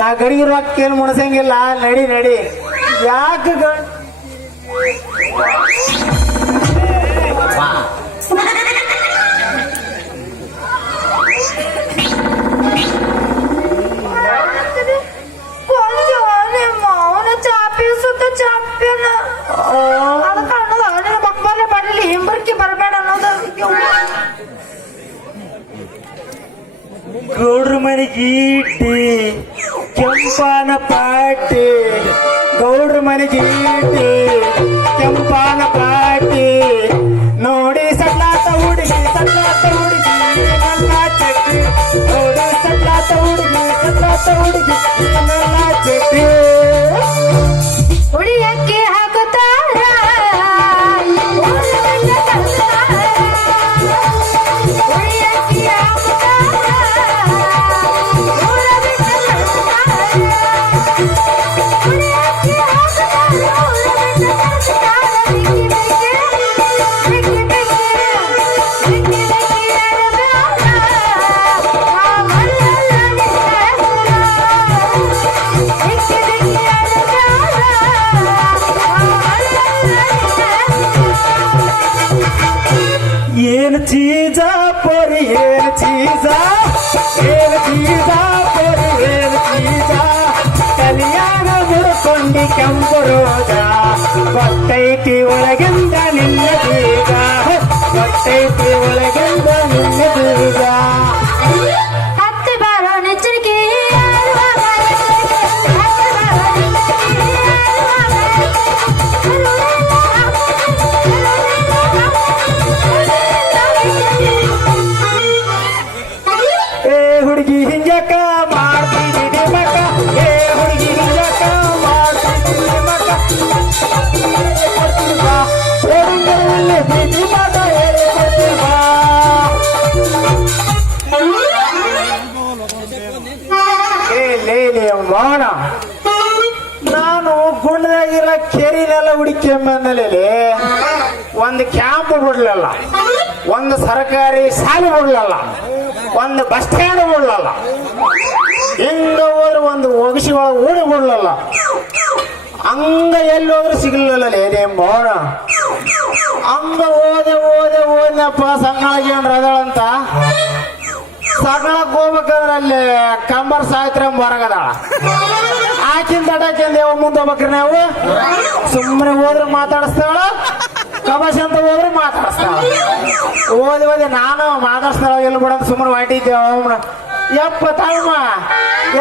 ನಾ ಗಡಿಗೆ ರೊಕ್ಕ ಏನು ಮುಣಸಂಗಿಲ್ಲ. ನಡಿ ನಡಿ. ಯಾಕೆ ಗೌಡ್ರ ಮನೆಗೆ ಈಟಿ ಕೆಂಪಾನ ಪಾಟಿ, ಗೌಡ್ರ ಮನೆಗೆ ಈಟಿ ಕೆಂಪಾನ ಪಾಟಿ, ನೋಡಿ ಸಡ್ಲಾತ ಹುಡುಗಿ ಸಡ್ಲಾತ ಹುಡುಗಿ ನನ್ನ ಚಟ್ಟಿ, ನೋಡಿ ಸಡ್ಲಾತ ಹುಡುಗಿ ಸಡ್ಲಾತ ಹುಡುಗಿ ನನ್ನ ಚಟ್ಟಿ. ಹುಡಿಯಕ್ಕೆ ಹಾಕುತ್ತಾರ ಏನು ಚೀಜ ಪೊರಿ ಏನು ಚೀಜ, ಏನು ಚೀಜ ಪೊರಿ ಏನು ಚೀಜ, ಕಲಿಯಾಗ ಮುಡ್ಕೊಂಡಿ ಕೆಂಪು ರೋಜ, ಗೊತ್ತೈತಿ ಒಳಗಿಂದ ನಿನ್ನ ಬೀಗ, ಗೊತ್ತೈತಿ ಒಳಗಿಂದ ನಿನ್ನ ಬೀಗ. ಹತ್ತಿ ಬಾರೋ ನೆಚ್ಚರಿಕೆ ಹುಡುಗಿ ಹಿಂಜಕ ಮಾಡ್ತಿದ್ದೀನಿ ಮಕ್ಕ, ಏ ಹುಡುಗಿ ಹಿಂಜಕ ಮಾಡ್ತಿದ್ದೀನಿ ಮಕ್ಕ, ಬಿಡಿ ಮಗ ಹೇಳಿ ಕೊಡ್ತೀವಾ. ಲೇ ಮೋಹನ, ನಾನು ಗುಂಡದಾಗಿರೋ ಕೆರಿನೆಲ್ಲ ಹುಡುಕಿಂಬಂದಲ್ಲಿ ಒಂದು ಕ್ಯಾಂಪ್ ಬಿಡ್ಲಲ್ಲ, ಒಂದು ಸರ್ಕಾರಿ ಶಾಲೆ ಬಿಡ್ಲಲ್ಲ, ಒಂದು ಬಸ್ ಸ್ಟ್ಯಾಂಡ್ ಬಿಡ್ಲಲ್ಲ, ಹಿಂಗ ಹೋದ್ರೆ ಒಂದು ಒಗಸಿ ಒಳಗೆ ಓಡಿ ಬಿಡ್ಲಲ್ಲ, ಹಂಗ ಎಲ್ಲಿ ಹೋದ್ರೆ ಸಿಗ್ಲಿಲ್ಲ ಲೇ ಮೋಹನ. ಹಂಗ ಓದನಪ್ಪ ಸಂಗಳಾಗಿ ಅದಳಂತ, ಸಗಳಕ್ ಹೋಗ್ಬೇಕಂದ್ರೆ ಅಲ್ಲಿ ಕಂಬರ್ ಸಾಯ್ತ್ರ ಹೊರಗದಾಳ, ಆಕಿಂದ ತಡಕಿಂದ ಮುಂದೆ ಹೋಗ್ಬೇಕ್ರಿ ನಾವು. ಸುಮ್ಮನೆ ಹೋದ್ರೆ ಮಾತಾಡಿಸ್ತಾಳ, ಕಬಾಶ್ ಅಂತ ಹೋದ್ರೆ ಮಾತಾಡಿಸ್ತಾಳ. ಓದಿ ನಾನು ಮಾತಾಡಿಸ್ತಾಳ ಎಲ್ಲಿ ಬಿಡೋದು ಸುಮ್ಮನೆ ಹೊಂಟಿದ್ದೆ. ಯಪ್ಪ ತಾಳ್ಮ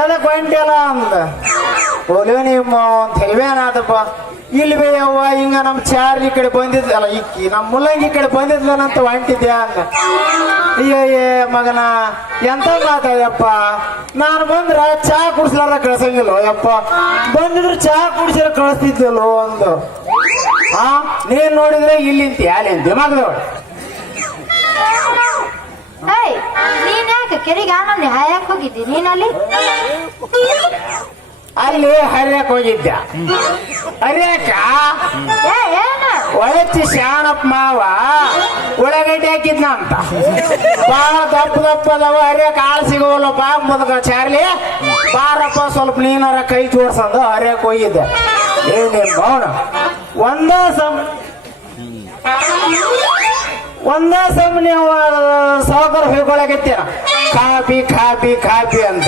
ಎದಕ್ಕೆ ಹೊಂಟಿಯಲ್ಲ ಅಂದ, ಓಲೇ ನಿಮ್ಮ ಅಂತ ಹೇಳ್ಬೇನಾದಪ್ಪ. ಇಲ್ಲಿ ಬೇ ಅವ್ವ ಹಿಂಗ ನಮ್ ಚಾರ್ಲಿ ಕಡೆ ಬಂದಿದ್ಲಲ್ಲ, ಇಕ್ಕಿ ನಮ್ ಮುಲ್ಲಂಗಿ ಕಡೆ ಬಂದಿದ್ಲನಂತ ಹೊಂಟಿದ್ಯಾ ಅಂದ. ಅಯ್ಯಯ್ಯೇ ಮಗನ ಎಂತ ಮಾತಾಡ್ಯಪ್ಪ, ನಾನು ಬಂದ್ರ ಚಾ ಕುಡಿಸ್ಲಾರ ಕಳ್ಸಂಗಿಲ್ಲ ಯಪ್ಪ, ಬಂದಿದ್ರು ಚಾ ಕುಡಿಸಿರ ಕಳಿಸ್ತಿದ್ವಲ್ಲೋ ಒಂದು. ನೀನ್ ನೋಡಿದ್ರೆ ಇಲ್ಲಿಂತ ಅಲ್ಲಿಂತ ಮಗದವಳು. ನೀನ್ ಯಾಕೆ ಕೆರೆಗೆ ಆನಂದಿ ಹಾಯಕ್ ಹೋಗಿದ್ದಿ ನೀನಲ್ಲಿ? ಅಲ್ಲಿ ಹರಿಯಕ್ ಹೋಗಿದ್ದ. ಹರಿಯಕ ಒಳಚಿ ಶಾಣಪ್ಪ ಮಾವ ಉಳ್ಳಾಗಡ್ಡಿ ಹಾಕಿದ್ನ ಅಂತ, ಬಾಳ ದಪ್ಪದವ ಹರಿಯಕ್ ಆಳ್ ಸಿಗೋಲ್ಲಪ್ಪ ಮುದಕ ಚಾರ್ಲಿ, ಬಾರಪ್ಪ ಸ್ವಲ್ಪ ನೀನಾರ ಕೈ ತೋರ್ಸಂದು ಹರಿಯಕ್ ಹೋಗಿದ್ದೆ. ಏನೇನ್ ಮೌನ ಒಂದ ಸಮನೆ ಸಾವುಕಾರ ಹೇಳ್ಕೊಳಕತ್ತೇನ ಕಾಪಿ ಕಾಪಿ ಕಾಪಿ ಅಂತ.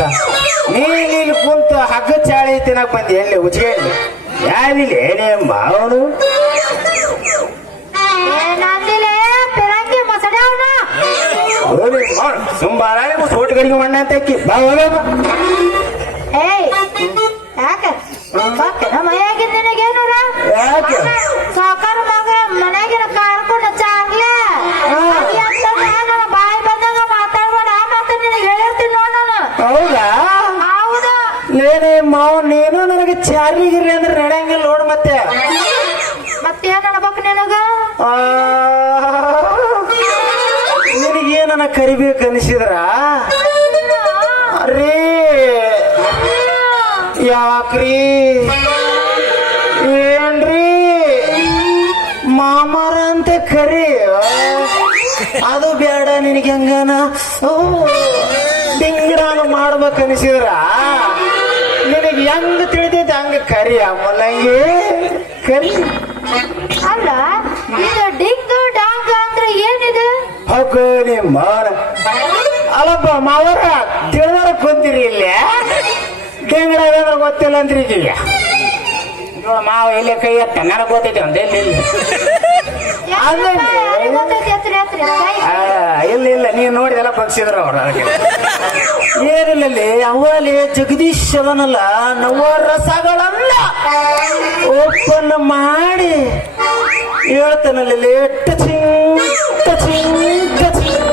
ನೀನ್ ಇಲ್ಲಿ ಕುಂತು ಹಗ್ಗ ಚಾಳಿ ತಿನ್ನಕ್ ಬಂದಿ ಎಲ್ಲಿ ಉಚ್ಕೊಂಡು ಯಾವಿಲ್ಲ ಏನೇ ಮಾವನು ಸುಂಬಾರ ಸೋಟ ಗಡಿಗೆ ಮಣ್ಣ ಅಂತ ಯಾಕೆ ಸಾಕಾರ ಮಗ ಮನೆಗಿನ ಕಾರ್ಕೊಂಡು ಚಾರ್ಲೆ ಬಾಯಿ ಬಂದಾಗ ಮಾತಾಡ್ಬೇಡ, ಮತ್ತೆ ನಿನಗೆ ಹೇಳಿರ್ತೀನಿ ನೋಡ ನಾನು. ಹೌದಾ? ಹೌದಾ? ಏನೇ ಮಾವ ನೀನು ನನಗೆ ಚಾರ್ಲಿಗಿರಿ ಅಂದ್ರೆ ನಡೆಯಂಗಿಲ್ಲ ನೋಡು. ಮತ್ತೇನ್ ಅನ್ಬೇಕು ನಿನಗ? ನಿನಗೇನ ಕರಿಬೇಕು ಅನಿಸಿದ್ರ ಅರೇ ಯಾಕ್ರಿ ಏನ್ರಿ ಮಾಮಾರ ಅಂತ ಕರಿ, ಅದು ಬೇಡ ನಿನಗೆ ಹಂಗನ ಡಿಂಗಡಾನ ಮಾಡ್ಬೇಕನಿಸಿದ್ರ ಹಂಗ ಕರಿ ಅಮ್ಮಲ್ಲಂಗೆ ಕರಿ. ಅಲ್ಲ ಇದು ಡಿಂಗ್ ಡಾಂಗ್ ಅಂದ್ರೆ ಏನಿದು? ಹೌದು ನಿಮ್ಮ ಅಲ್ಲಪ್ಪ ಮಾವರ ತಿಳಿದಾರ ಕುಂತೀರಿ ಇಲ್ಲಿ ಡಿಂಗ್ಳಾಗಂದ್ರೆ ಗೊತ್ತಿಲ್ಲ ಅಂದ್ರಿ ಈಗ ಮಾವ ಇಲ್ಲೇ ಕೈ ಎತ್ತ ನನಗೆ ಗೊತ್ತೈತೆ ಒಂದ್ ಎಲ್ಲಿ ಇಲ್ಲ ನೀನ್ ನೋಡಿದೆಲ್ಲ ಬಗ್ಸಿದ್ರ ಅವ್ರು ಅದಕ್ಕೆ ಏನಿಲ್ಲ ಅವಲ್ಲಿ ಜಗದೀಶ್ ಅದನಲ್ಲ ನವರಸಗಳನ್ನ ಓಪನ್ ಮಾಡಿ ಹೇಳ್ತಾನಲ್ಲಿ ಟಚಿಂಗ್ ಟಚಿಂಗ್ ಟಚಿಂಗ್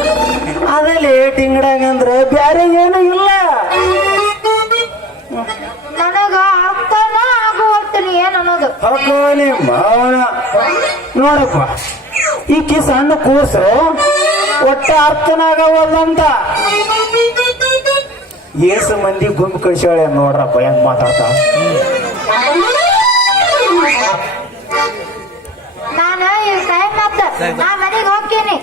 ಅದಲ್ಲಿ ಟಿಂಗಡಂಗಂದ್ರೆ ಬ್ಯಾರೆ ಏನು ಇಲ್ಲ. ನನಗ ಅರ್ಥನ ಆಗುವರ್ತೀನಿ ಏನ್ ಅನ್ನೋದು. ಮೌನ ನೋಡಪ್ಪ ಈಕಿ ಸಣ್ಣ ಕೂಸು ಒಟ್ಟ ಅರ್ಥನಾಗವಲ್ಲಂತ ಏಸು ಮಂದಿ ಗುಂಪು ಕಳಿಸ್ಯಾಳೆ ನೋಡ್ರಪ್ಪ ಹೆಂಗ್ ಮಾತಾಡ್ತಾಳ. ನಾನು ಈಗ ಟೈಮ್ ಆತ ನಾ ಮನೆಗೆ ಹೋಗ್ತೀನಿ.